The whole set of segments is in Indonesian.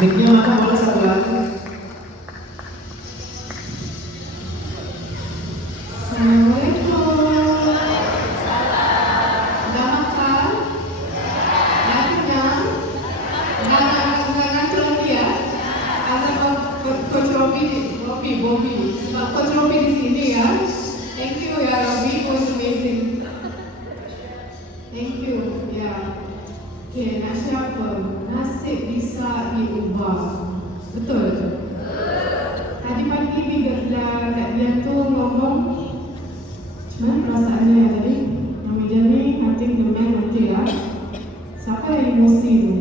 Mic-nya mana? Boleh satu lagi? Assalamualaikum. Udah makan? Udah kenyang? Nggak ngantuk lagi ya? Ada Coach Robi. Sebab Coach Robi di sini ya. Thank you ya Robi, was amazing. Thank you ya. Okay, nak siapa? Nasib bisa diubah. Betul? Tadi pagi bila Kak Dian tu ngomong, mana perasaannya ya tadi? Yang media ni, hati gemen nanti ya. Siapa yang emosi tu?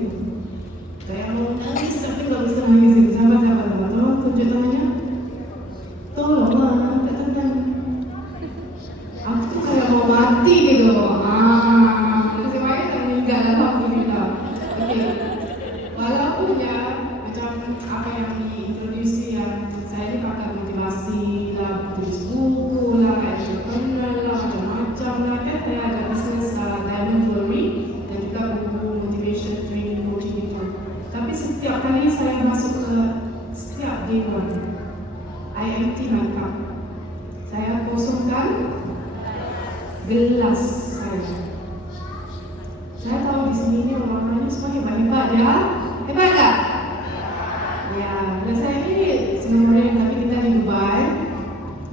Saya mau nangis tapi tak bisa nangis. Sabar. Tolong tunjuk tangannya. Tolong lah, tak tekan. Aku tu kayak mau mati gitu. Nasib baik tak meninggal, alhamdulillah. Okey. Walaupun ya macam apa yang diintroduksi yang saya ni pakai motivasi lah, tulis buku lah, entrepreneur lah, macam-macam lah kan. Saya ada bisnes diamond jewelry dan juga buku motivation training coaching itu. Tapi setiap kali saya masuk ke setiap day one, I empty my cup. Saya kosongkan gelas saya. Saya tahu di sini ni orang-orang ni semua hebat-hebat ya. Hebat tak? Ya, dan saya ni Singaporean tapi kita di Dubai.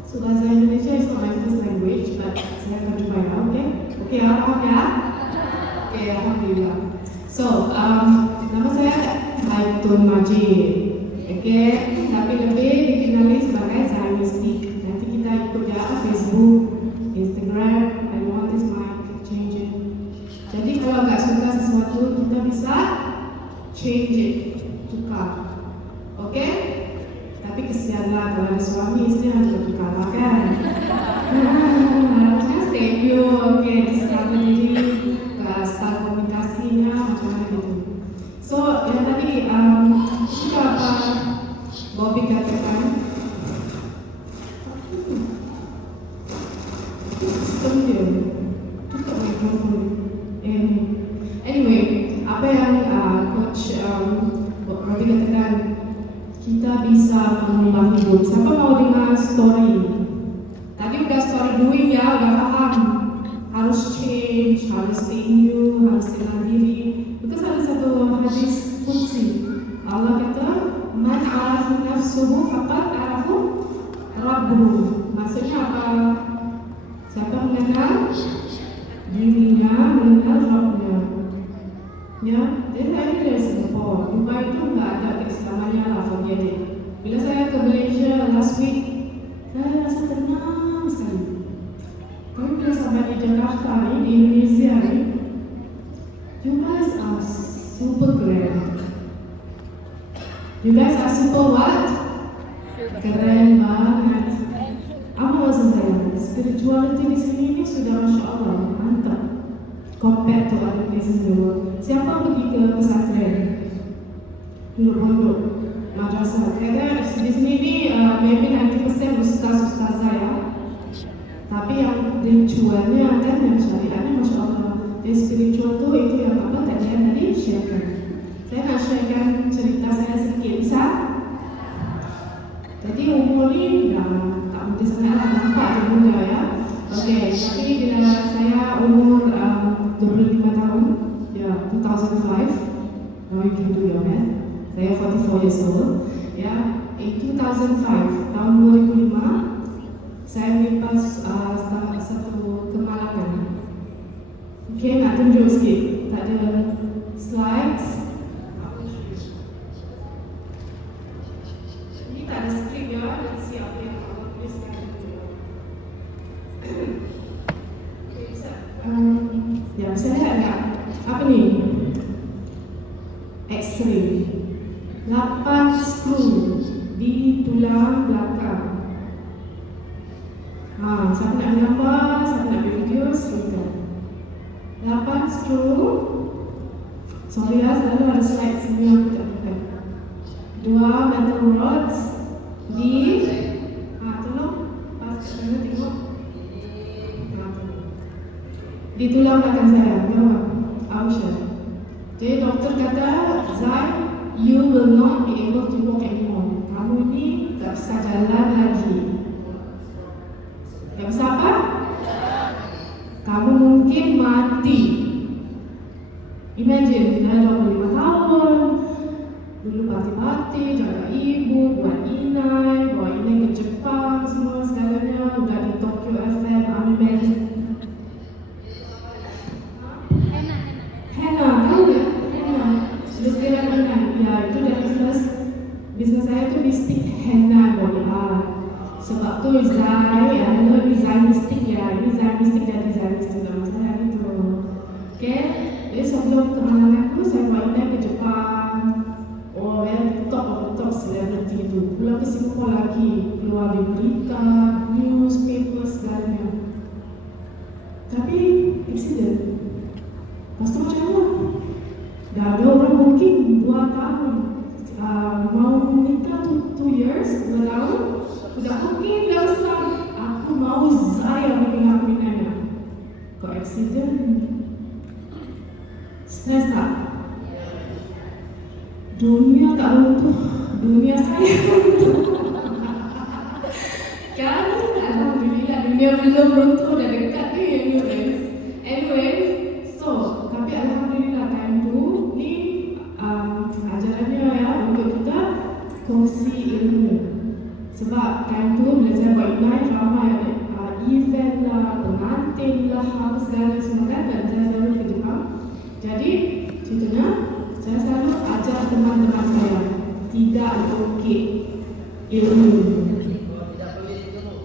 So bahasa Indonesia is not my first language, but saya akan cuba ya, okay? Okay, faham ya? Okay, alhamdulillah. So, nama saya Zaitun Majid. Okay, tapi lebih dikenali sebagai Zai Mystic. Nanti kita ikut ya Facebook, Instagram, and want this mic, change it. Jadi kalau nggak suka sesuatu, kita bisa change it, tukar. Oke? Tapi kesianlah kalau ada suami istri harus bertukar kan? Harusnya stay you, oke, discover diri, style komunikasinya macam mana gitu. So yang tadi suka apa Bobby katakan? Sistem dia, tutup mikrofon. Anyway, apa yang Coach Robi katakan, kita bisa mengubah hidup. Siapa mau dengar story? Tadi udah story doing ya, udah paham. Harus change, harus stay new, harus kenal diri. Betul ada satu hadis qudsi. Allah kata, "Man arafa nafsuhu faqad arafa rabbuhu." Maksudnya apa? Siapa mengenal dirinya, mengenal Rabbnya. Ya, jadi saya ini dari Singapore. Dubai itu nggak ada keislamannya lah, forget it. Bila saya ke Malaysia last week, saya rasa tenang sekali. Tapi bila sampai di Jakarta ni, di Indonesia ni, you guys are super grand. You guys are super what? Keren banget. Apa maksud saya? Spirituality di sini ni sudah Masya Allah, mantap. Compared to other places in the world. Siapa pergi ke pesantren? Duduk pondok, madrasah. Kira di sini ni maybe 90% ustaz-ustazah ya. Tapi yang ritualnya dan yang syariatnya Masya Allah. Jadi spiritual tu itu yang apa tadi yang tadi sharekan. Saya nak sharekan cerita saya sedikit, bisa? Jadi umur ni dah tak muda sangat lah, nampak dia muda ya. Okey, tapi bila saya umur 25 tahun, ya 2005, now you can do your math. Saya 44 years old, ya. In 2005, tahun 2005, saya melepas satu kemalangan. Okey, nak tunjuk sikit. Tak ada slides. Ini tak ada skrip ya. Let's see apa yang Allah tuliskan. Okay, bisa. Ya, bisa lihat tak? Apa ni? X-ray. 8 skru di tulang belakang. Siapa nak gambar, siapa nak video, silakan. 8 skru. Sorry ya, selalu ada slide sini yang aku tak bukan. 2 metal rods di tolong pas sana tengok. Di tulang belakang saya, nampak? Ausha. Jadi doktor kata, Zai, you will not be able to walk anymore. Kamu ni tak bisa jalan lagi. Tak bisa apa? Kamu mungkin mati. Imagine, kita dah 25 tahun, dulu parti-parti, jaga ibu, buat inai, bawa inai ke Jepang, semua segalanya, udah di Tokyo FM, Amibel. Henna, tahu ya? Henna, lukiran henna. Ya, itu dari first bisnes saya tu mistik henna body art. Sebab tu Zai, ini Zai mistik ya, ini Zai mistik dan Zai mistik nama saya gitu. Okay? Jadi sebelum kemalangan tu saya bawa inai ke Jepang. Oh, very top of the top celebrity tu. Pulang ke Singapore lagi, keluar di berita, newspaper segalanya. Tapi accident. Lepas tu macam mana? Dah ada orang booking 2 tahun. Mau nikah tu 2 years, 2 tahun. Udah booking, dah besar. Aku mau Zai booking aku inai. Kau accident. Stress tak? Dunia tak runtuh, dunia saya runtuh. Kan? Alhamdulillah dunia belum runtuh, dah dekat ni anyway, so tapi Alhamdulillah time tu ni ajarannya ya untuk kita kongsi ilmu. Sebab time tu bila saya buat inai ramai event lah, pengantin lah, apa segala semua kan, dan saya selalu ke Jepang. Jadi ceritanya saya selalu ajar teman-teman saya tidak lokek ilmu,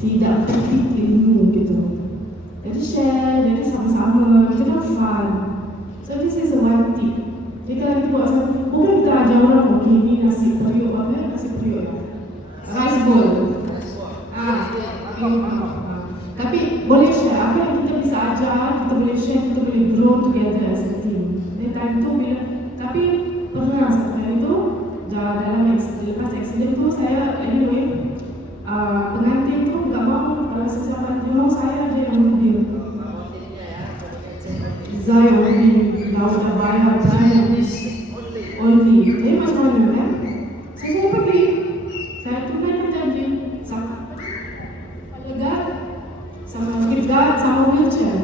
tidak petik ilmu gitu. Jadi share, jadi sama-sama, kita kan fun. So this is a one tip. Jadi kalau kita buat satu, bukan kita ajar orang, okay ni nasi periuk apa ya? Nasi periuk ya? Rice bowl. Tapi boleh share, apa yang kita bisa ajar, kita boleh share, kita boleh grow together as a team. Jadi time tu bila, tapi pernah satu kali tu dalam lepas accident tu saya anyway pengantin tu tak mau kalau sesiapa dia mau saya aja yang dia Zai only dah bayar saya only. Jadi macam mana kan? Saya pergi, saya tunaikan janji sama legat, sama kiblat, sama wheelchair.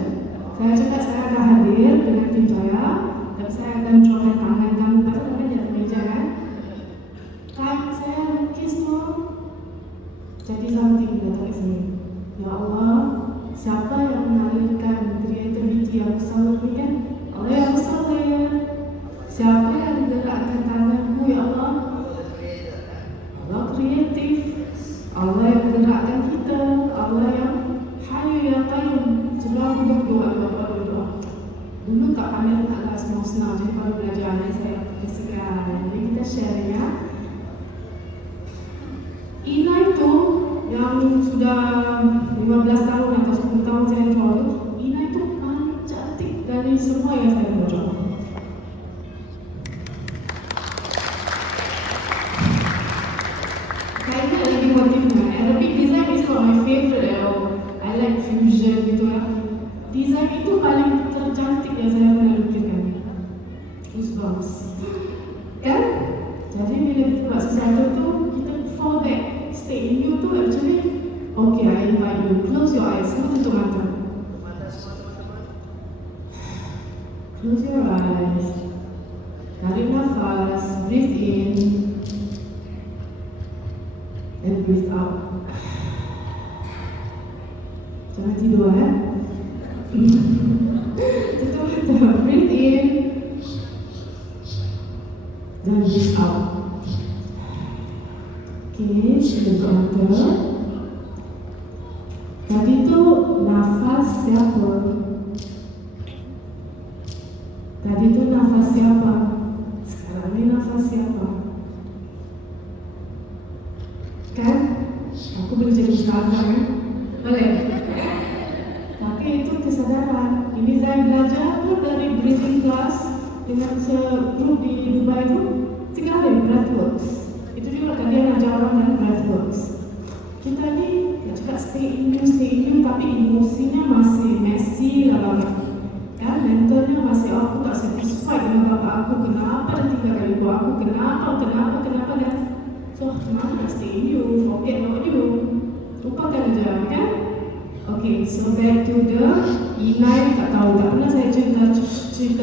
Saya cakap saya akan hadir dengan tim saya. Dan saya akan coba tangan kamu, pasal tangan di atas meja kan? Kan saya lukis tu jadi something datang ke sini. Ya Allah, siapa yang mengalirkan creativity yang besar ni kan? Allah yang besar saya. Siapa yang gerakkan tanganku ya Allah? Allah kreatif. Allah yang gerakkan kita. Allah yang Hayyu ya Qayyum. Sebelum aku berdoa. Dulu tak pandai nak senang-senang, jadi baru belajar ni saya segan. Jadi kita share ya. Inai tu yang sudah 15 tahun atau 10 tahun saya jual tu, inai tu paling cantik dari semua yang saya jual. Saya ingat lagi motifnya. Arabic design is not my favorite at all. I like fusion gitu ya. Design itu paling tercantik yang saya pernah lukiskan. Goosebumps. Kan? Jadi bila kita buat sesuatu tu, kita fall back. Stay in you tu actually, okay, I invite you. Close your eyes. Semua tutup mata. Close your eyes. Tarik nafas. Breathe in. And breathe out. Jangan tidur tutup mata. Breathe in. Dan breathe out. Okay, tutup mata. Tadi tu nafas siapa? Tadi tu nafas siapa? Sekarang ni nafas siapa? Kan? Aku boleh jadi ustazah kan? Boleh? Tapi itu kesadaran. Ini saya belajar pun dari breathing class dengan segrup di Dubai tu 3 hari breathworks. Itu juga kalian ajar orang dan breathworks. Kita ni nak cakap stay in you, tapi emosinya masih messy lah banget. Kan? Mentalnya masih aku tak satisfied dengan bapa aku. Kenapa dia tinggalkan ibu aku, kenapa dan so mana stay you, forget about you, lupakan je kan. Okay, so back to the Inai, tak pernah saya cerita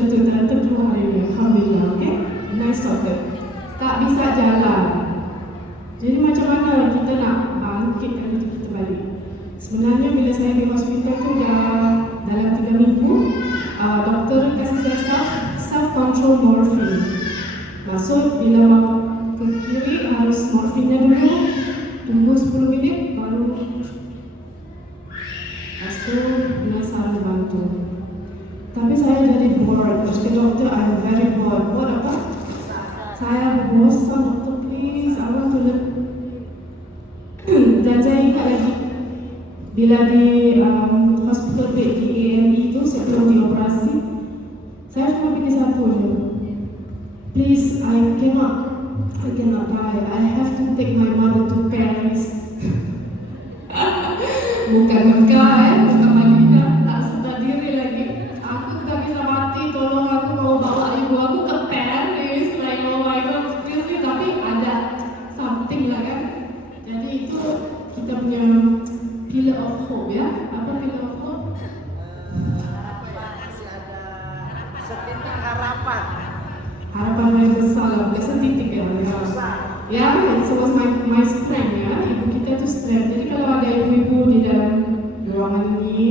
tu ternyata keluar hari ni, alhamdulillah. Okay, Inai sorted, tak bisa jalan. Jadi macam mana kita nak bangkitkan diri kita balik? Sebenarnya bila saya di hospital tu dah dalam 3 minggu, doktor kasih saya self-control morphine. Maksud bila mau ke kiri harus morfinnya dulu, tunggu 10 minit baru lepas tu nurse harus bantu. Tapi saya jadi bored, kata doktor, I'm very bored. Bored apa? Saya bosan, doktor please, I want to learn. Dan saya ingat lagi bila di hospital bed di AME itu sebelum dioperasi, saya cuma pilih satu je. Please, I cannot die. I have to take my mother to Paris. Bukan Mekah bukan Madinah, tak sedar diri lagi. Aku tak bisa mati, tolong aku mau bawa ibu aku ke Paris. Like oh my god, seriously, tapi ada something lah kan. Jadi itu kita punya pillar of hope ya. Apa pillar of hope? Masih ada setitik harapan. Harapan yang besar lah, bukan setitik ya. Ya, it was my strength ya. Ibu kita tu strength. Jadi kalau ada ibu-ibu di dalam ruangan ini,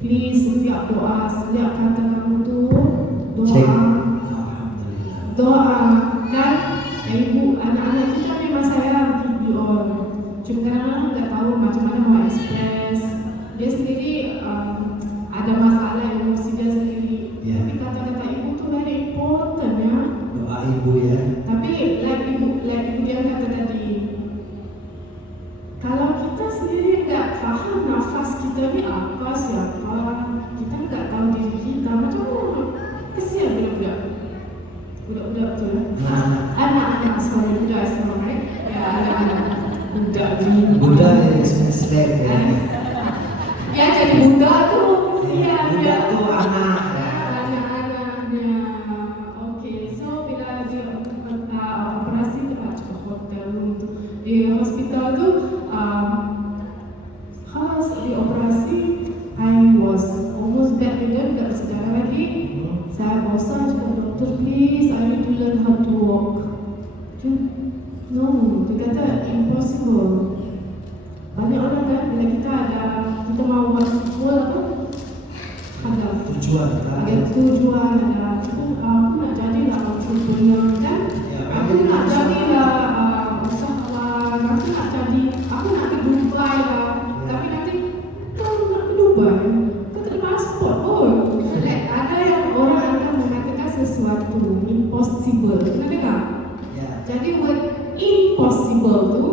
please setiap doa, setiap kata kamu tu doa kan. Ibu, anak-anak kita memang sayang cuma kadang-kadang tak tahu macam mana mau express. Dia sendiri ada masalah emosi dia sendiri. Tapi kata-kata ibu tu very important ya. Doa ibu ya. Tapi like ibu dia kata tadi, kalau kita sendiri tak faham nafas kita ni apa, siapa, kita tak tahu diri kita, macam mana? Kesian budak-budak tu lah. Anak-anak sekolah budak sekolah, right? Ya, anak-anak budak ni. Budak is slave ya. Ya, jadi budak tu kesian. Budak tu anak ya. Anak-anaknya. Okay, so bila dia operasi tempat hotel tu, di hospital tu, khas di operasi, I was almost bedridden, tak bersejarah lagi. Saya bosan, cakap doktor please, I need to learn how to walk. No, dia kata impossible. Banyak orang kan, bila kita mau masuk sekolah apa? Ada Tujuan ada aku nak jadilah entrepreneur kan? Aku nak jadilah usahawan, aku nak ke Dubai lah. Tapi nanti kau nak ke Dubai, kau tak ada pasport pun. Ada yang orang akan mengatakan sesuatu impossible, pernah dengar? Jadi word impossible tu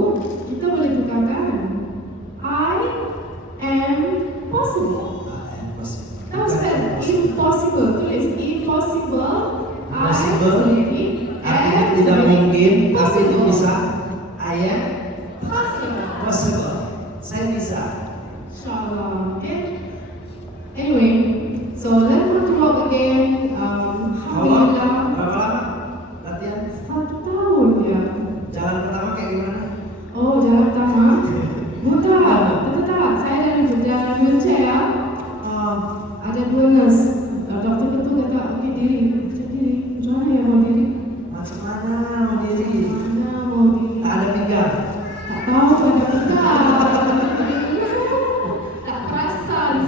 kita boleh tukarkan I am possible. Tahu spell impossible, tulis impossible. Artinya tidak mungkin, tapi itu bisa. I am possible. Saya bisa. Inshallah, okay. Anyway, so let's go to walk again. Alhamdulillah. Berapa lama latihan? 1 tahun ya. Jalan pertama kayak gimana? Oh, jalan pertama. Buta, tak. Saya dari jalan wheelchair ya. Ada 2 nurse. Doktor itu kata, okey diri. Macam mana ya mau diri? Macam mana mau diri? Tak ada pinggang. Tak tahu ada pinggang. Tak perasan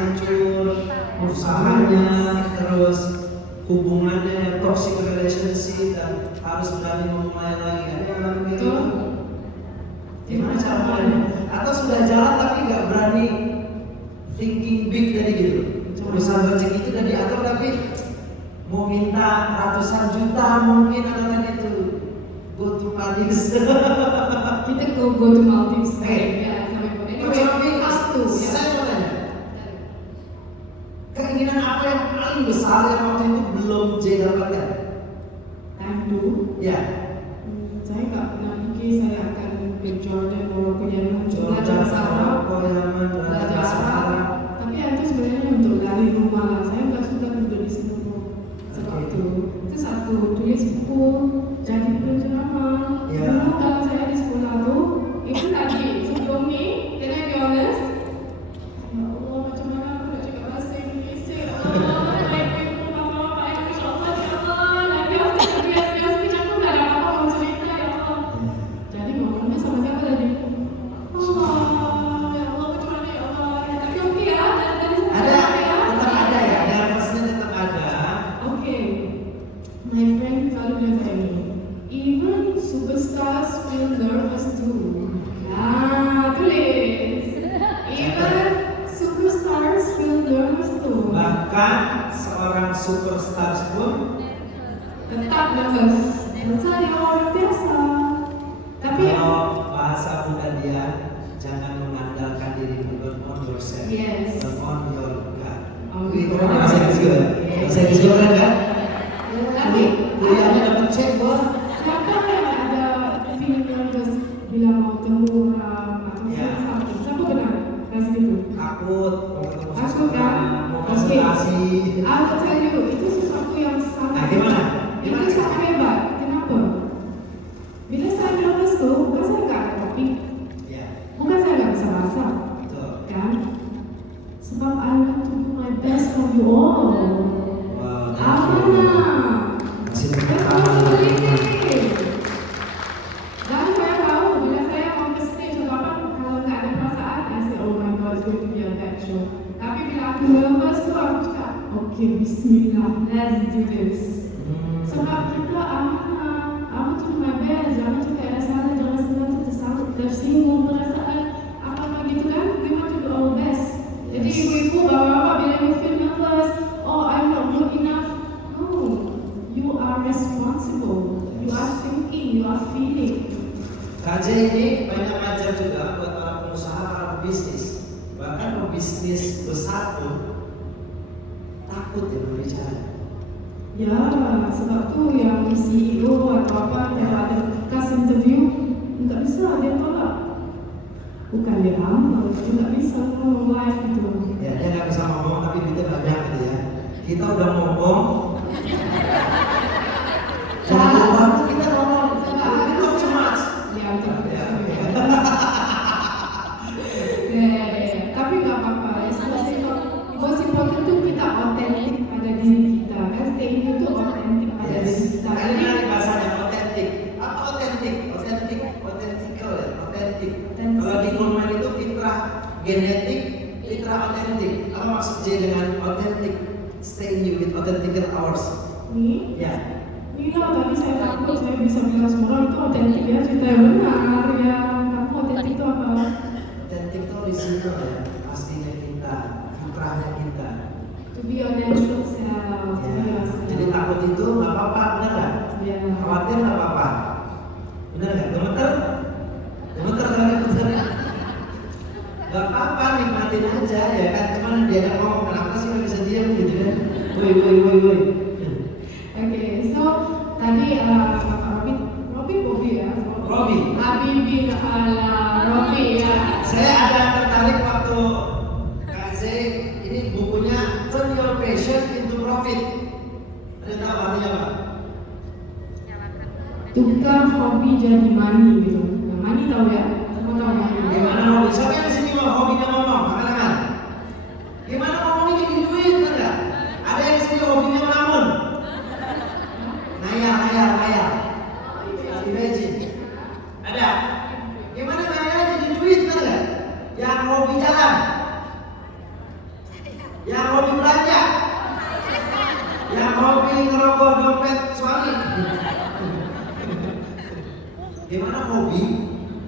hancur, usahanya, terus hubungannya toxic relationship dan harus berani memulai lagi. Ada yang ngalamin gitu? Gimana caranya? Atau sudah jalan tapi nggak berani thinking big tadi gitu. Urusan rezeki itu udah diatur tapi mau minta ratusan juta mungkin atau tadi itu go to Maldives. Kita go to Maldives. Hey. Ya, sampai pun. Coach Robi, Satu. saya mau tanya, keinginan apa yang paling besar yang waktu itu belum J dapatkan? Time dulu. Ya, Saya nggak pernah pikir saya akan ke Jordan, Morocco, Yemen, Jordan, belajar Arab, Morocco, Yaman, belajar belajar Arab. Arab. Tapi itu sebenarnya untuk lari rumah lah. Saya nggak suka duduk di Singapura. Sebab itu satu, tulis buku, jadi penceramah. Ya. Dulu kalau saya di sekolah tuh, itu tadi sebelum ni, can I be honest? Ya Allah, macam mana aku nak cakap bahasa Indonesia? Ya Allah, ibu, bapa, ayah, Masya Allah, ya Allah. Lagi aku tak biasa speech aku tak ada apa-apa mau cerita, ya Allah. Jadi ngomongnya sama siapa tadi? Allah, ya Allah, macam mana ya Allah? Tapi okey ya, dari Ada, okey ya. tetap ada ya, nervousnya tetap ada. Okay, my friend selalu bilang saya ini, even superstars feel nervous too. Nah, tulis. Even superstars feel nervous too. Bahkan seorang superstar pun Tetap nervous. Masa dia orang biasa. Tapi kalau bahasa muda dia jangan mengandalkan dirimu, don't on yourself, Yes. don't on your God. Oh, Itu God. bahasa Inggris juga, bahasa Inggris juga kan? tapi Kuliahnya dapat cek bos. siapa yang ada feeling nervous bila mau temu orang atau Ya. something? Siapa benar? Rasa gitu. Takut mau ketemu Takut kan? mau Oke. presentasi. I will tell you, itu sesuatu yang sangat Nah, gimana? Gimana? Itu sangat hebat. Kenapa? Bila saya nervous tuh, bukan saya nggak ada topik, Ya, bukan saya nggak bisa bahasa, betul. kan? Sebab I want to do my best for you all. Wow, Amanah. masih Responsibility. Dan saya tahu bila saya mau ke stage atau apa, kalau nggak ada perasaan, I say, oh my God, it's going to be a bad show. Tapi bila aku nervous tuh, aku cakap, okay, Bismillah, let's do this. Sebab kita amanah, aku tu my best, jangan cakap ada salah, jangan senang tersinggung perasaan apa gitu kan? We want to do our best. Jadi Yes. ibu-ibu, bapak-bapak bila you feel nervous, oh I'm not good enough, no, you are responsible, you are thinking, you are feeling. KJ ini banyak ajar juga buat para pengusaha, para pebisnis. Bahkan pebisnis besar pun takut ya berbicara. Ya, sebab tu yang CEO atau apa kalau ada kas interview, tak bisa dia tolak. Bukan dia lama, dia tak bisa ngomong live gitu. Ya, dia nggak bisa ngomong tapi duitnya banyak gitu ya. Kita udah ngomong, jangan waktu kita ngomong, itu cuma. Ya, betul. Ya, Ya. Tapi nggak apa-apa. Most important tu kita autentik pada diri kita. Kan staying itu autentik pada diri kita. Karena Jadi ini bahasanya otentik. Apa otentik? Otentik, authentical ya, otentik. Otentik. Kalau di Kurman itu fitrah genetik, fitrah otentik. Apa maksud J dengan otentik? Stay in you with authentical hours. ni, Ya. ni lah tadi saya takut saya bisa bilang semua orang itu autentik ya, cerita yang benar ya. Kamu autentik itu apa? Otentik itu original ya, aslinya kita, fitrahnya kita. To be your natural self. To be Ya. yourself. Jadi takut itu nggak apa-apa, benar nggak? Ya. Khawatir nggak apa-apa, benar nggak? Gemeter, gemeter kan gemeter. Gak apa-apa, nikmatin aja ya kan. Cuman dia nggak ngomong, kenapa sih nggak bisa diam gitu kan? Woi. Okay, so tadi Robi ya. Robi. Habibie ala Robi ya. Saya ada tertarik waktu Kak Z ini bukunya Turn Your Passion into Profit. Ada tahu artinya apa? Tukar hobi jadi money gitu. Nah, money tahu ya? Kamu tahu money? Gimana hobi? Siapa yang di sini mau hobinya ngomong? Angkat. Gimana ngomongnya jadi duit, enggak? Ada yang di sini hobinya melamun? Ngayal. Imagine. Ada? Gimana ngayal jadi duit, enggak? Yang hobi jalan? Yang hobi belanja. Yang hobi ngerogoh dompet suami. Gimana hobi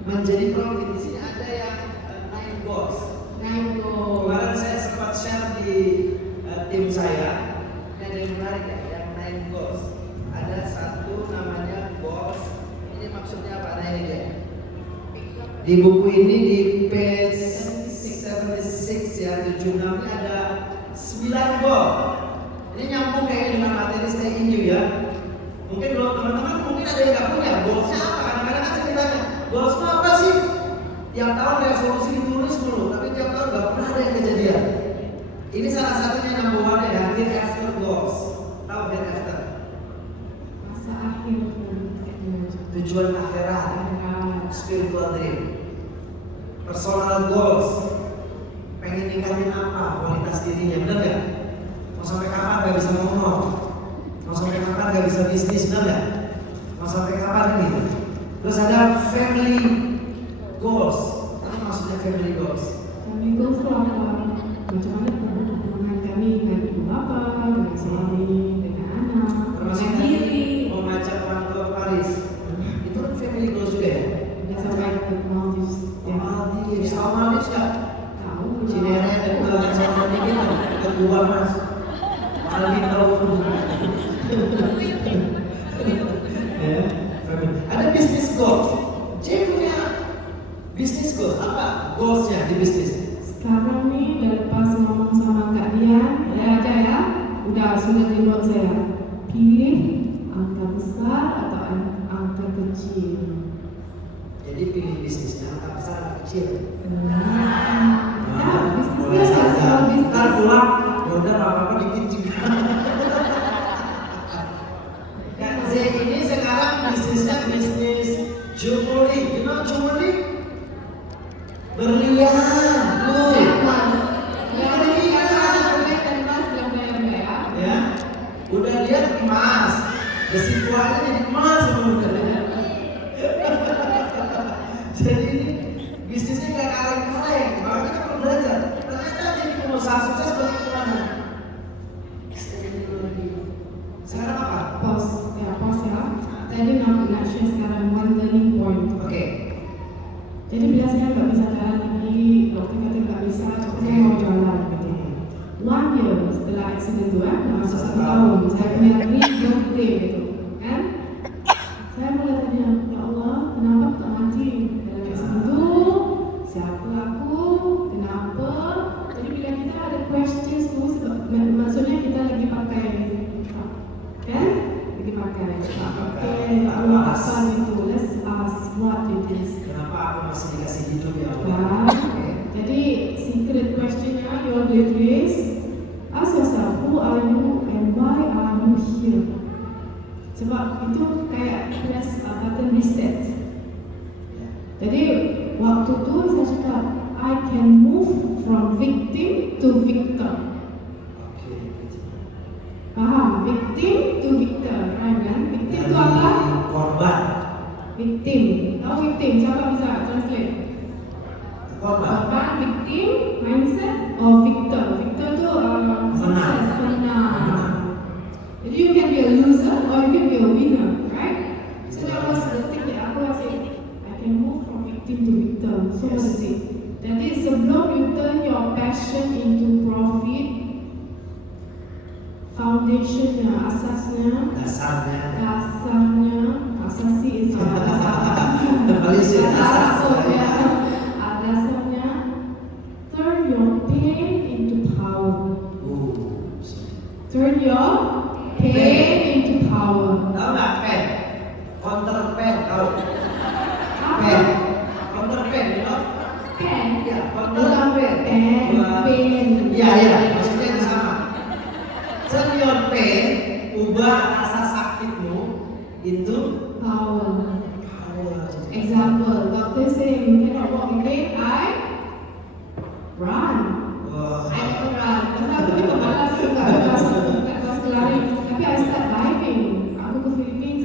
menjadi profit? Di sini ada yang 9 goals. Kemarin saya sempat share di tim saya. Ada yang menarik ya, yang 9 goals. Ada satu namanya goals. Ini maksudnya apa? Nah ini dia. Di buku ini di page 76 ya, 76 ini ada 9 goal. Ini nyambung kayaknya dengan materi Stay in You ya. Mungkin kalau teman-teman mungkin ada yang nggak punya goalsnya apa? Kadang-kadang kan saya ditanya, goalsnya apa sih? Tiap tahun resolusi ditulis dulu, tapi tiap tahun nggak pernah ada yang kejadian. Ini salah satunya number one ya, hereafter goals. Tahu hereafter? Masa akhir. Tujuan akhirat, spiritual dream, personal goals. Pengen ningkatin apa kualitas dirinya, benar nggak? Mau sampai kapan nggak bisa ngomong? Mau sampai kapan nggak bisa bisnis, benar nggak? Mau sampai kapan ini? Terus ada family goals. Apa maksudnya family goals? Family goals itu apa? Macam mana hubungan kami dengan ibu bapak, dengan suami, dengan anak, Termasuk dengan diri. mau ngajak orang tua ke Paris. Itu kan family goals juga ya? Udah sampai ke Maldives. Maldives, tahu Maldives nggak? Tahu. Cinere dan sama dikit kedua mas. Maldives tahu. Ya, ada bisnis goals. Jadi punya bisnis goals apa? Goalsnya di bisnis? Sekarang nih udah lepas ngomong sama Kak Dian, ya aja ya. Sudah di note saya. Pilih angka besar atau angka kecil. Jadi pilih bisnisnya angka besar atau kecil. Ya, bisnisnya Mulai saja. kalau bisnis. Ntar pulang, ya udah apa-apa dikit juga. Kan Z ini sekarang bisnisnya bisnis jewelry. You know jewelry? Berlian. Tuh. Ya, udah lihat emas, besi tuanya jadi emas semua. Jadi ini bisnisnya nggak kaleng-kaleng, makanya kita perlu belajar. Ternyata jadi pengusaha sukses bagi mana? Sekarang apa? Pos ya. Tadi nak share sekarang one learning point. Oke. Jadi bila saya nggak bisa jalan lagi, dokter kata nggak bisa, saya mau jalan gitu. 1 year setelah accident itu dah masuk 1 tahun, saya punya birthday gitu, kan? Saya mulai tanya, ya Allah, kenapa aku tak mati dalam accident itu? Siapa aku? Kenapa? Jadi bila kita ada questions tu, maksudnya kita lagi pakai, kan? Lagi pakai, Allah apa itu? Let's ask what it is. Kenapa aku masih dikasih hidup ya Allah? Ya. Jadi secret questionnya you all boleh tulis. Ask yourself, who are you and why are you here? Sebab itu kayak press button reset. Jadi waktu tu saya cakap, I can move from victim to victor. Oke. Faham? Victim to victor, right kan? Victim tu apa? Korban. Victim. Tahu victim? Siapa bisa translate? Korban. Korban, victim, mindset, or victor. Victor tu sukses, menang. Jadi you can be a loser or you can be a winner, right? So that was the thing that aku rasa, I can move from victim to victor. So what is it? Jadi sebelum you turn your passion into profit, foundationnya, asasnya, asasi is dasarnya, turn your pain into power. Turn your pain into power. Tahu nggak pen? Counter pen tahu? Apa? Pen. Counter pen, you know? Pen. Ya, counter Bukan pen. pen. Iya, maksudnya itu sama. Turn your pain, ubah rasa sakitmu into Power. power. Example, doctor say you cannot walk again, I run. Wah. I never run. Karena aku pemalas juga, bukan kelas lari. Tapi I start diving. Aku ke Philippines,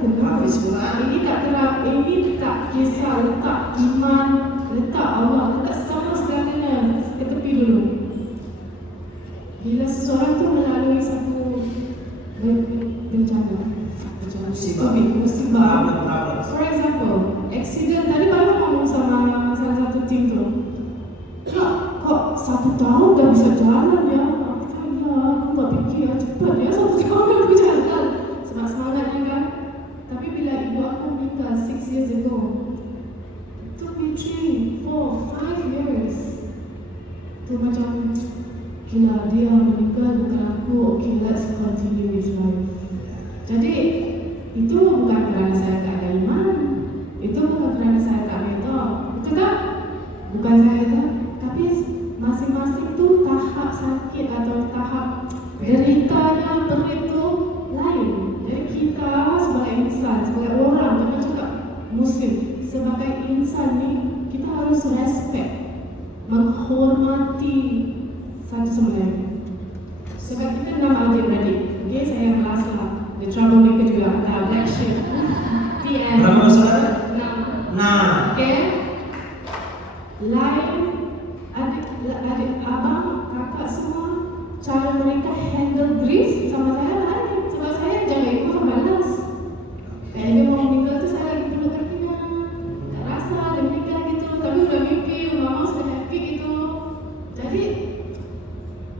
kenal. Hafiz Quran. Ini tak kisah letak iman, letak Allah, letak sama segalanya ke tepi dulu. Bila seseorang tu melalui satu bencana, musibah. For example, accident. Tadi baru ngomong sama salah satu tim tu. Kok 1 tahun dah bisa jalan ya? Aku cakap, ya, aku tak fikir cepat ya 1 tahun dah bisa jalan. Semangat-semangatnya kan. Tapi bila ibu aku meninggal 6 years ago, it took me 3, 4, 5 years. Tu macam, gila dia meninggal bukan aku, okay let's continue with life. Jadi, itu bukan kerana saya tak ada iman. Itu bukan kerana saya tak reda. Betul tak? Bukan saya tak. Tapi masing-masing tu tahap sakit atau tahap deritanya berat tu lain. Jadi kita sebagai insan, sebagai orang, jangan cakap Muslim, sebagai insan ni kita harus respect, menghormati satu sama lain. Sebab kita 6 adik-beradik. Okay, saya yang last lah. The troublemaker juga, black sheep. TM. Berapa saudara? 6. Nah, Okay. Lain adik abang, kakak semua, cara mereka handle grief sama saya lain. Sebab saya jaga ibu kan balas. Kayak dia mau meninggal tu saya lagi peluk kakinya. Tak rasa dia meninggal gitu, tapi udah mimpi, mama sudah happy gitu. Jadi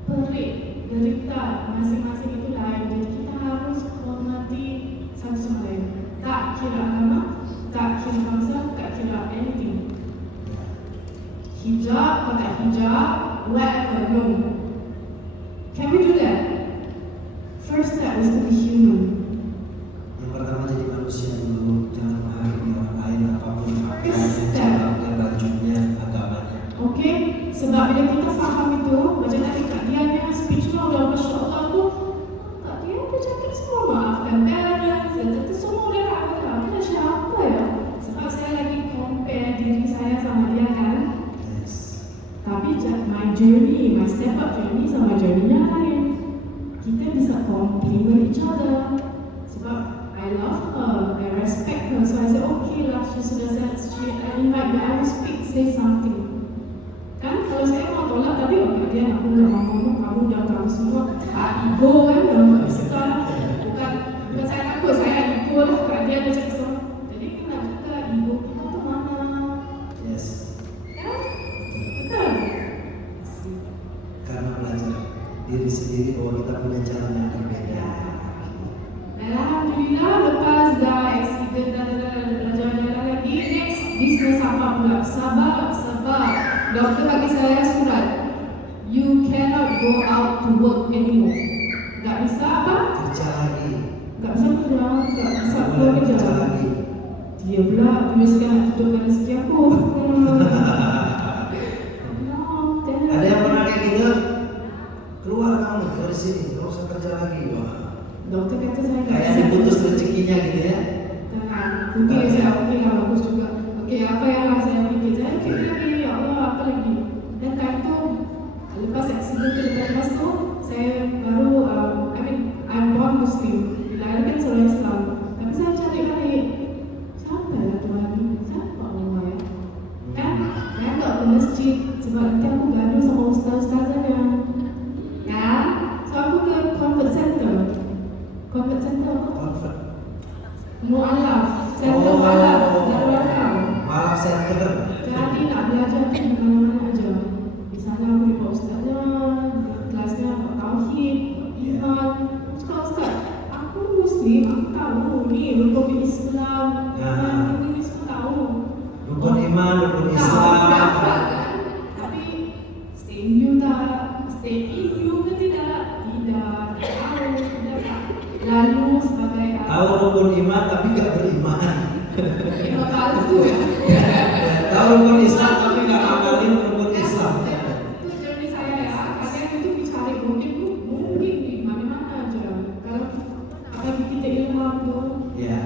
perik, derita masing-masing itu lain. Jadi kita harus hormati satu sama lain. Tak kira agama, tak kira bangsa, tak kira anything. Hijab, pakai hijab, whatever, no. Can we do that? First step is to be human. yang pertama jadi manusia dulu, jangan menghakimi orang lain apapun First cara step. bajunya, agamanya. Okay? Sebab bila kita faham itu, macam tadi Kak Dian yang speech tu udah Masya Allah tu, Kak Dian tu cakap semua maafkan parents, dan itu semua udah tak ada. Aku nak siapa ya? Sebab saya lagi compare diri saya sama dia kan. Yes. Tapi my journey, my step up journey sama journey-nya lain. Kita bisa compliment each other. Sebab I love her, I respect her. So I say, okay lah, she sudah said, I invite you, I will speak, say something. Kan, kalau saya mau tolak, tapi okay, dia aku nggak mau ngomong, kamu udah tahu semua. Ego kan, udah besar. Bukan saya takut, saya ego lah, Kak dia ada cakap semua. Jadi kena juga ego kita tu mana. Yes. Kan? Betul? Karena belajar diri sendiri bahwa kita punya jalan yang berbeda. Alhamdulillah lepas dah accident dah belajar jalan lagi, next bisnes apa pula? Sebab doktor bagi saya surat, you cannot go out to work anymore. Tak bisa apa? Kerja lagi. Tak bisa kerja, tak bisa keluar kerja. Kerja lagi. Dia pula biasanya nak tutupkan rezeki aku. Ada yang pernah kayak gitu? Keluar kamu dari sini, nggak usah kerja lagi. Wah. Doktor kata saya tak Kayak bisa. diputus rezekinya gitu ya. Mungkin saya okey lah, bagus juga. Okey, apa yang saya fikir? Saya fikir lagi, ya Allah, apa lagi? Dan time tu, lepas accident tu, lepas tu, saya baru, I'm born Muslim. Dilahirkan seorang Islam. Tapi saya cari balik, siapa lah Tuhan ni? Siapa Allah ya? Kan? Saya tak ke masjid, sebab nanti aku gaduh sama ustaz-ustazanya. Kan? So aku ke convert center. Convert center apa? Convert. Mu'alaf, center mu'alaf, Darul Arqam. Maaf center. Jadi nak belajar tu di mana-mana aja. Di sana aku jumpa ustaznya, kelasnya tauhid, iman. Ustaz, aku Muslim, aku tahu ni rukun Islam, iman ini semua tahu. Rukun iman, rukun Tahu Islam. berapa kan? Tapi stay in you tak? Stay in you ke tidak? Tidak. Tahu, tidak. Lalu sebagai Tahu rukun iman tapi nggak beriman. Iman palsu ya. Tahu rukun Islam tapi nggak amalin rukun Islam. Itu journey saya ya. Kalian itu dicari mungkin di mana-mana aja. Kalau apalagi kita ilham tu, Ya.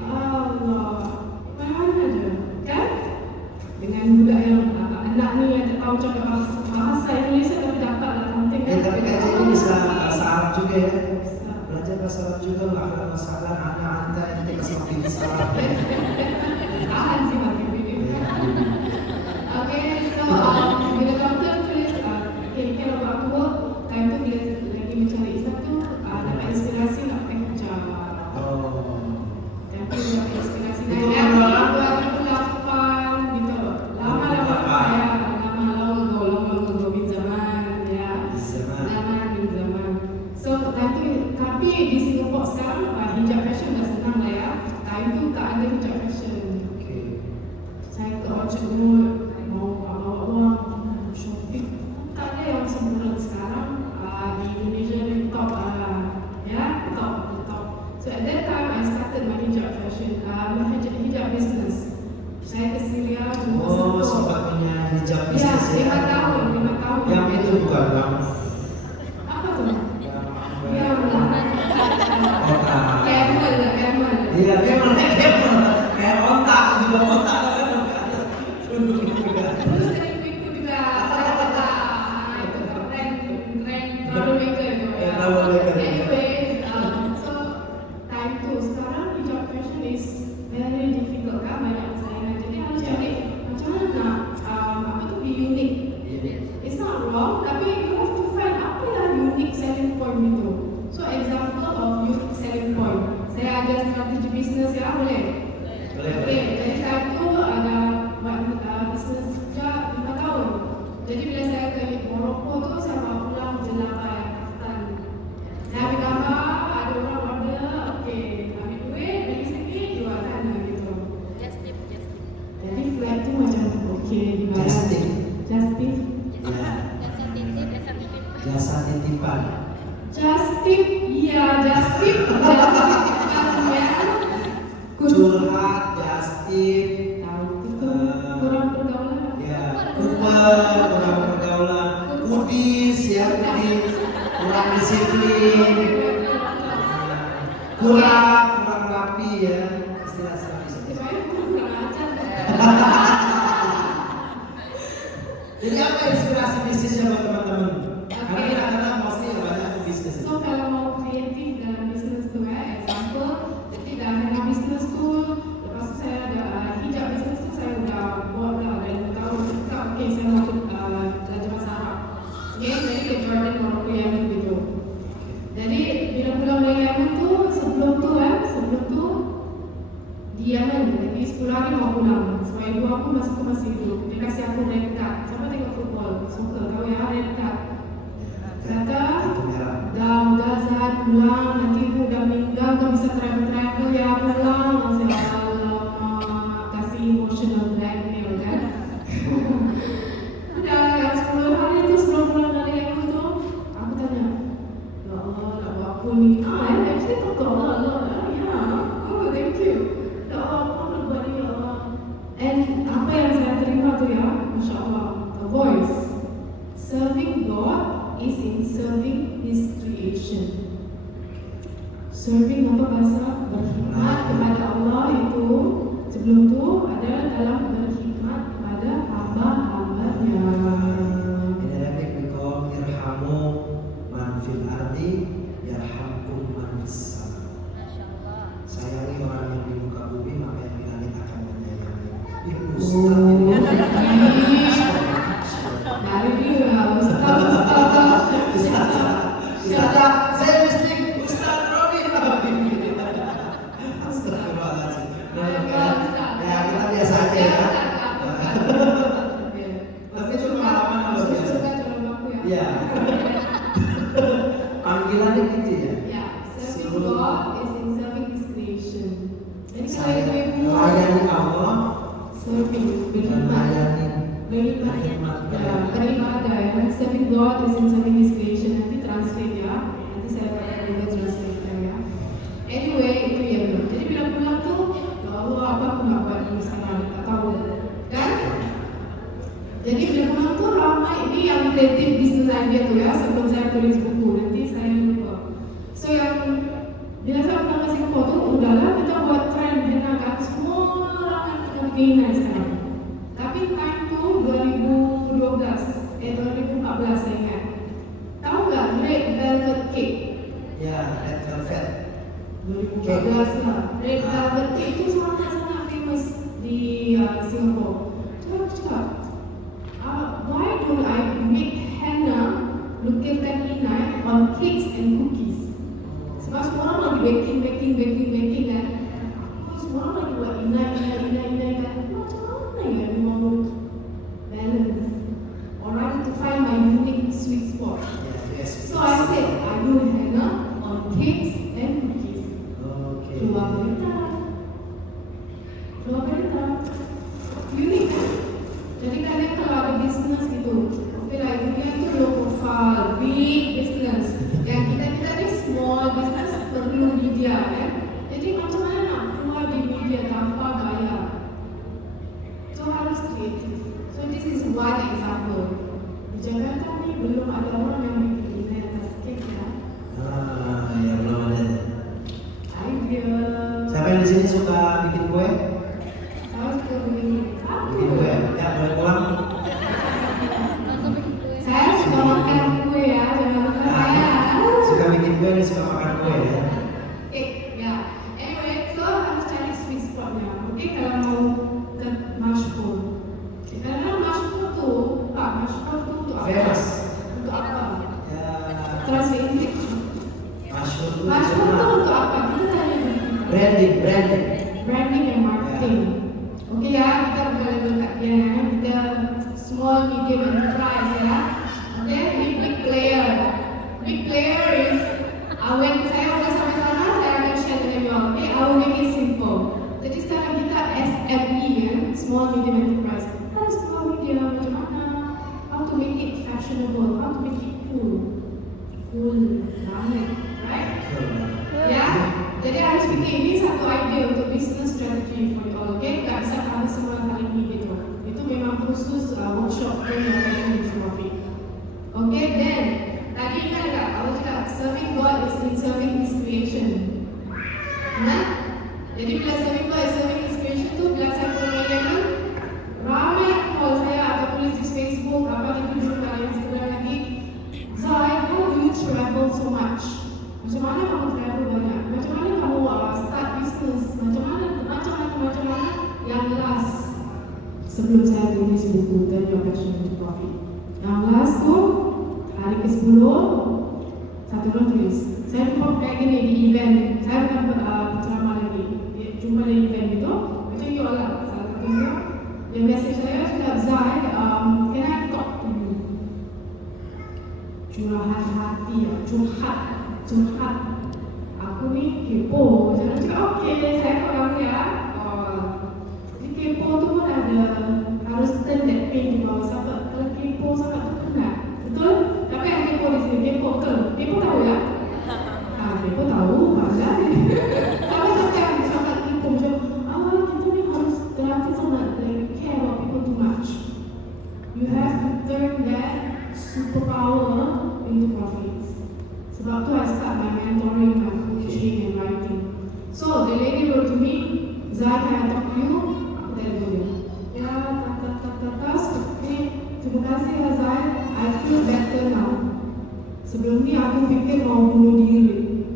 Allah, mana aja, kan? Dengan budak yang anak ni yang tak tahu cakap bahasa Indonesia tapi dapat lah something. Tapi kayak jadi bisa bahasa Arab juga ya. Bisa. Belajar bahasa Arab juga lah. Masalah anak anta hijab business. Saya ke Syria cuma Oh, satu. sempat punya hijab Ya, bisnis 5 tahun. Yang itu bukan bang. Apa tuh? Yang otak. Camel. Iya, camel. Kayak otak juga otak kan. Terus dari itu juga saya kata itu keren troublemaker itu ya. Troublemaker. Anyway, so time tuh sekarang hijab fashion is very difficult kan, banyak persaingan. Jadi harus cari macam mana apa tuh be unique. It's not wrong, tapi you have to find apa yang unique selling point itu. So example of unique selling point. Saya ada strategi bisnes ya, boleh? Oke, jadi saya itu ada buat bisnes juga 5 tahun. Jadi bila saya ke Morocco tuh saya bawa pulang jelaba yang kaftan. Nah, ditambah ada orang order, oke, ambil duit, beli sedikit, jual sana gitu. Jadi flat tuh macam oke, gimana? Just tip. Ya. Jasa titipan. Just tip, iya, just tip ya. Curhat, just tip. Tahu itu kurang pergaulan. Ya, kurang pergaulan, kudis ya, kudis, kurang disiplin, kurang rapi ya, istilah Supaya kurang ajar. Jadi apa inspirasi bisnisnya buat teman-teman? Karena kadang-kadang pasti banyak bisnis. So kalau mau kreatif dalam bisnis tuh ya, example, jadi dalam hanya bisnis tuh, lepas itu saya ada hijab bisnis tuh saya udah buat lah dari 2 tahun. Oke, saya mau belajar bahasa Arab. Oke, jadi ke Jordan, Morocco, Yemen gitu. Jadi bila pulang dari Yemen tuh sebelum tuh di Yemen, jadi 10 hari mau pulang. Supaya ibu aku masih hidup. Dia kasih aku red card. Siapa tengok football, soccer, tahu ya red card. Kata, udah saat pulang, nanti ibu udah meninggal, kau bisa travel ya pulang. Saya kasih emotional blackmail kan. Udah 10 hari itu sebelum pulang dari yang itu, aku tanya, ya Allah, nak buat apa ni? Actually tak tahu Allah, ya, oh thank you. Ya Allah, apa nak buat ni ya Allah? And apa yang saya terima tu ya, Masya Allah, the voice. Serving God is in serving His creation. Serving apa bahasa? Berkhidmat kepada Allah itu sebelum itu ada dalam berkhidmat kepada hamba-hambanya. In Arabic we call irhamu man fil ardi yarhamkum man fis sama. Sayangi orang yang di muka bumi maka yang di langit akan menyayangi. Ibu Dari dia, Ustaz. saya mesti Ustaz Robi. Astagfirullahaladzim. Ya kita biasa aja ya. Tapi itu pengalaman luar biasa. Ya. Panggilannya gitu ya. Ya, serving God is in serving His creation. Jadi kalau Saya ibu-ibu melayani Allah serving, dan melayani beribadah ya. Serving God is in serving His creation. Nanti translate ya. Nanti saya pakai Google Translate ya. Anyway, itu ya bro. Jadi bila pulang tuh, ya Allah apa aku nak buat di sana? Tak tahu. Kan? Jadi bila pulang tuh ramai ini yang creative business idea tuh ya. Sebelum saya tulis buku, nanti saya lupa. So yang bila saya pulang ke Singapura tuh, udahlah kita buat trend henna kan. Semua orang yang kita bikin sekarang. Tapi time tuh 2014 saya ingat. Tahu nggak red velvet cake? ya red velvet. 2014 lah. Red velvet cake itu sangat-sangat famous di Singapura. Coba cakap, why don't I make henna lukirkan inai on cakes and cookies? Sebab semua orang lagi baking kan. Semua orang lagi buat inai kan. Macam mana ya dia mau balance? Or I need to find my unique sweet spot. So I said, I do henna on cakes and cookies. Oke. Keluar berita. Unik kan? Jadi kalian kalau ada bisnes gitu, oke lah dunia itu low profile, big business. Yang kita ni small business perlu media kan? Jadi macam mana nak keluar di media sini suka bikin kue? Saya suka bikin Bikin kue, ya boleh pulang. Saya suka makan kue ya, jangan lupa saya. Suka bikin kue dan suka makan kue ya. Ya. Anyway, so harus cari sweet spotnya. Oke, kalau mau ke mushroom. Karena mushroom tuh, mushroom tuh untuk apa? Famous. Untuk apa? Ya, Translating. mushroom itu Mushroom tuh cuma untuk apa? Kita tanya dulu. branding. Branding and marketing. Oke ya, kita boleh letaknya ya. Kita small, medium enterprise ya. Oke, ini big player. Big player is when saya udah sampai sana, saya akan share dengan you all. Oke, I will make it simple. Jadi sekarang kita SME ya, small, medium enterprise. Apa small, medium? Macam mana? How to make it fashionable? How to make it cool? Cool banget, right? Ya, jadi harus fikir ini satu idea untuk business strategy for you all, okay? Gak bisa kamu semua kali ini gitu. Itu memang khusus workshop dan yang profit. Okay, then tadi ingat gak? Kalau cakap serving God is in serving His creation. Nah, jadi bila serving God is serving His creation tu bila saya pulang Yemen, ramai call saya atau tulis di Facebook apa gitu dulu pada Instagram lagi. Zai, how do you travel so much? Macam mana kamu travel banyak? Macam mana kamu start business? Macam mana yang last sebelum saya tulis buku Turn Your Passion into Profit. Yang last tu hari ke-10 satu orang tulis. Saya jumpa kayak gini di event. Saya bukan berceramah lagi. Jumpa di event itu macam you all lah. Salah satunya yang message saya sudah Zai, can I talk to you? Curahan hati ya, curhat. Aku ni kepo. Jangan cakap okey, saya kau kamu ya. Jadi kepo tu pun ada harus turn that pain di bawah sahabat. Kalau kepo sangat tu penat. Betul? Siapa yang kepo di sini? Kepo betul? Kepo tahu ya? Kepo tahu, bangga ni. Tapi macam sangat kepo macam kita ni harus terlatih sangat. We care about people too much. You have to turn that superpower into profits. Sebab tu I start my mentoring, my coaching and writing. So the lady wrote to me, Zai, can I talk to you? Aku telefon dia. Ya, seperti terima kasih ya Zai, I feel better now. Sebelum ni aku fikir mau bunuh diri.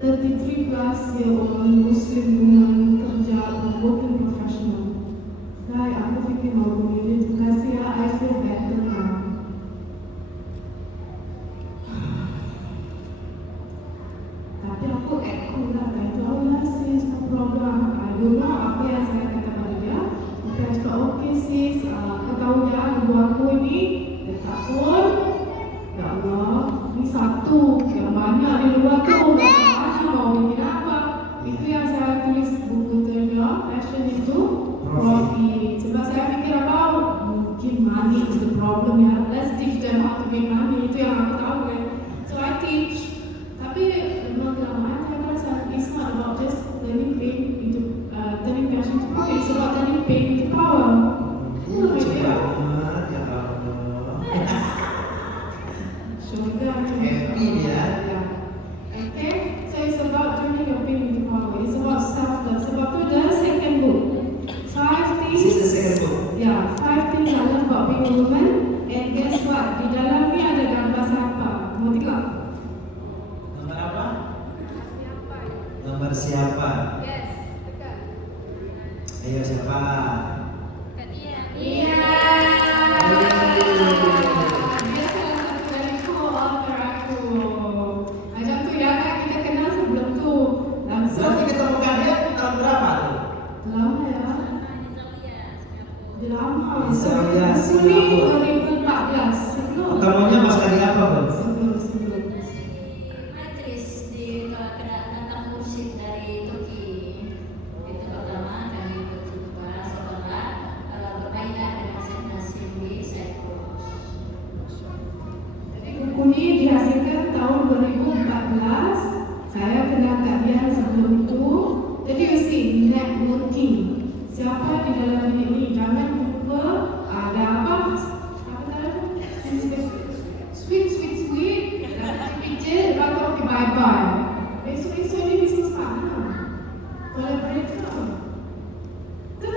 33 plus year old Muslim woman kerja working professional. Zai, aku fikir mau bunuh diri. Terima kasih ya, I feel better now. Tapi aku echo lah, Allah sis, no problem. I don't know apa yang saya kata pada dia. Tapi saya cakap, okay sis, kau tahu ya, ibu aku ini letak phone. Ya Allah, ini satu, yang banyak di luar tu. Mana mau bikin apa? Itu yang saya tulis buku Turn Your Passion into Profit. Sebab saya fikir apa? Mungkin money is the problem ya. Let's teach them how to make money. Itu yang aku tahu kan. So I teach. Tapi memang kelamaan saya rasa it's not about just turning pain into turning passion to profit. It's about turning pain into power. Syurga Happy ya. Okay, so it's about turning your pain into power. It's about self-love. Sebab tu the second book. 5 things. This is the second book. Yeah, 5 things I love about being a woman. And guess what? Di dalam ni ada gambar siapa? Mau tengok? Gambar apa? Gambar siapa? Yes, dekat. Ayo siapa? Iya. Dia salah satu dari co-author aku. Macam tu ya kan, kita kenal sebelum tu. Langsung. Berarti ketemukan dia tahun berapa tuh? Lama ya. Dia lama. Di Zawiya, Sini Singapura. 2014. Sebelum. Ketemunya pas kali apa, Bang? Sebelum. Majelis di datang mursyid dari Turki. Itu pertama kami berjumpa setelah berbaikat Esok-esok ni bisnes mana? Collaborator. Betul?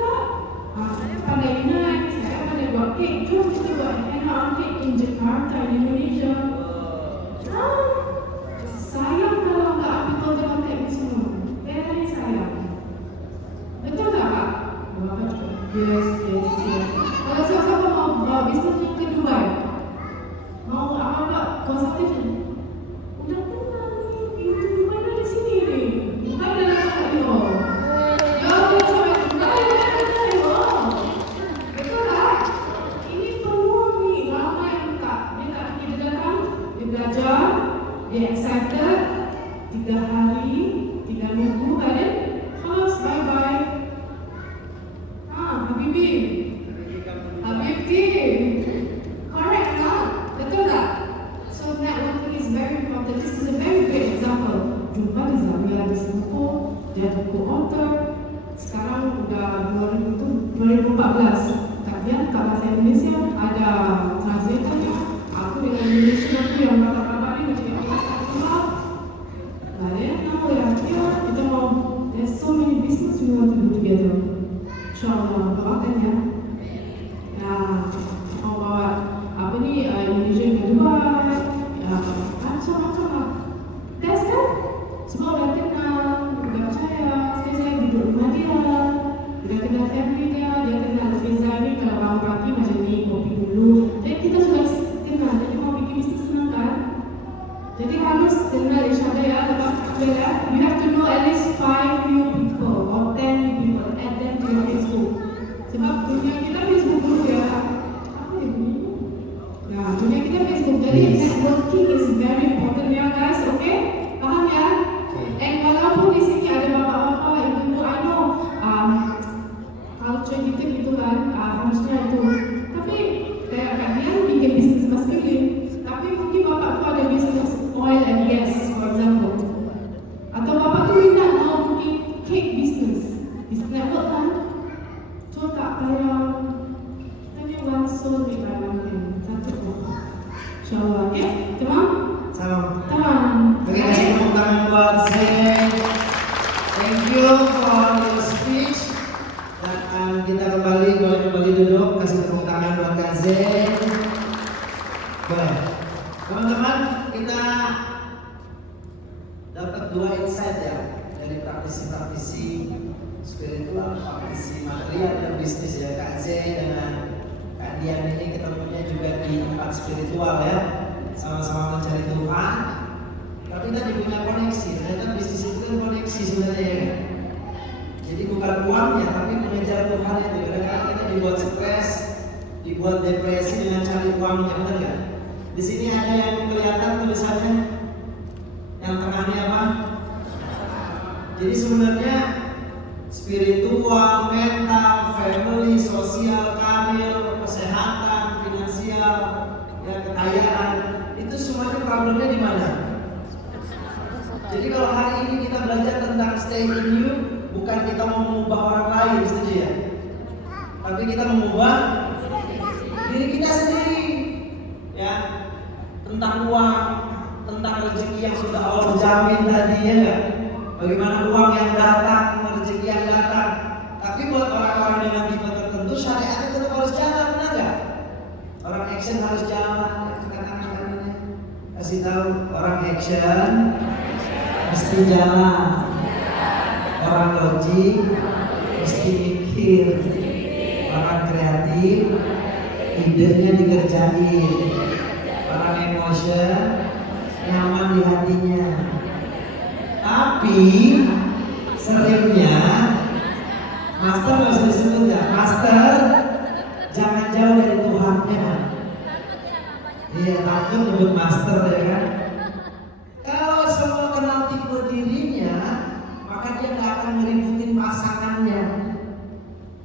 Saya pandai inai, saya pandai buat kek. Jom kita buat hand-on cake in Jakarta, in Indonesia. Sayang kalau nggak people kontak ni semua. Very sayang. Betul tak Kak? Bapak cakap, yes. Kalau siapa-siapa mau bawa bisnes yang ke Dubai, mau apa-apa consultation, udah kenal ni, pintu Dubai dah di sini ni. Dubai dah dekat you. Ya, dia sampai Dubai dah dekat you. Betul tak? Ini peluang ni, ramai yang tak. Dia tak pergi, dia datang, dia belajar, dia excited, 3 hari, 3 minggu, then khalas, bye-bye. Habibti. Correct, no? Betul tak? So networking is very important. This is a very great example. Jumpa di Zambia, di Singapore, dia buku author. Sekarang udah 2014. Tak dia tak bahasa Indonesia, ada translatornya. Aku dengan Indonesia aku yang bapak-bapak ni macam yang kita kenal. Lain now kita mau. There's so many business we want to do together. InsyaAllah, doakan ya. Mau bawa apa ni Indonesia ke Dubai, macam-macam lah. Test kan? Semua dah kenal, dah percaya. Sekarang saya duduk rumah dia, dah kenal family dia kenal Fiza ni kalau bangun pagi macam ni, kopi dulu. Jadi kita sudah kenal, jadi mau bikin bisnes senang kan? Jadi harus kenal each other ya, lepas ya. You have to know at least 5 new people or 10 new people, add them to your Facebook. Sebab dunia kita Facebook dulu ya. Apa ya bunyinya? Ya, dunia kita Facebook. Jadi networking is very important ya guys, okay? Faham ya? And walaupun di sini ada bapak-bapak, ibu-ibu, I know culture kita gitu kan, harusnya itu. Tapi kayak Kak Dian bikin bisnis mas keliling. Tapi mungkin bapak tu ada bisnis oil and gas, for example. Atau bapak tu minat mau bikin cake business. Bisnes network kan? So tak payah. Kita ni one soul di dalam ni. Satu tu. InsyaAllah, okay? Tamam? Tamam. Oke, kasih tepuk tangan buat Zain. Thank you for your speech. Dan kita boleh kembali duduk. Kasih tepuk tangan buat Kak Zain. Boleh. Teman-teman, kita dapat 2 insight ya dari praktisi-praktisi spiritual, praktisi material dan bisnis ya. Kak Zain dengan Kak Dian ini ketemunya juga di tempat spiritual ya, sama-sama mencari Tuhan. Tapi tadi punya koneksi, ternyata bisnis itu kan koneksi sebenarnya ya. Jadi bukan uangnya, tapi mengejar Tuhan itu. Kadang-kadang kita dibuat stres, dibuat depresi dengan cari uangnya, benar nggak? Di sini ada yang kelihatan tulisannya, yang tengahnya apa? Jadi sebenarnya spiritual, mental, family, sosial, karir, kesehatan, finansial, ya kekayaan, itu semuanya problemnya di mana? Jadi kalau hari ini kita belajar tentang stay in you, bukan kita mau mengubah orang lain, setuju ya? Tapi kita mengubah diri kita sendiri, ya. Tentang uang, tentang rezeki yang sudah Allah jamin tadi ya nggak? Bagaimana uang yang datang, rezeki yang datang. Tapi buat orang-orang dengan tipe tertentu, syariat tetap harus jalan, benar nggak? Orang action harus jalan, katakan kasih tahu orang action mesti jalan, orang logik mesti mikir, orang kreatif idenya dikerjain, orang emotion nyaman di hatinya. Tapi seringnya master nggak usah disebut ya, master jangan jauh dari Tuhannya. Iya, takut nyebut master ya kan. Kalau semua kenal tipe dirinya, maka dia nggak akan ngeributin pasangannya.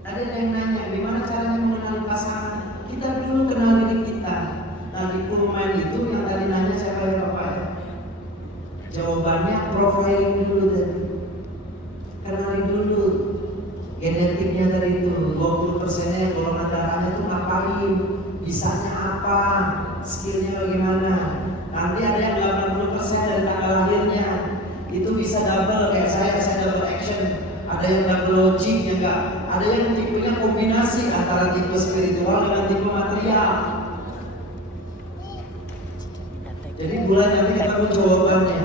Tadi ada yang nanya, gimana caranya mengenali pasangan? Kita dulu kenal diri kita. Nah di kurman itu yang tadi nanya siapa ya Bapak ya? Jawabannya profiling dulu tadi. Kenali dulu genetiknya tadi itu, 20%-nya golongan darahnya itu ngapain, bisanya apa, skillnya bagaimana. Nanti ada yang 80% dari tanggal lahirnya itu bisa Ada yang tipenya kombinasi antara tipe spiritual dengan tipe material. Jadi mulai nanti kita jawabannya.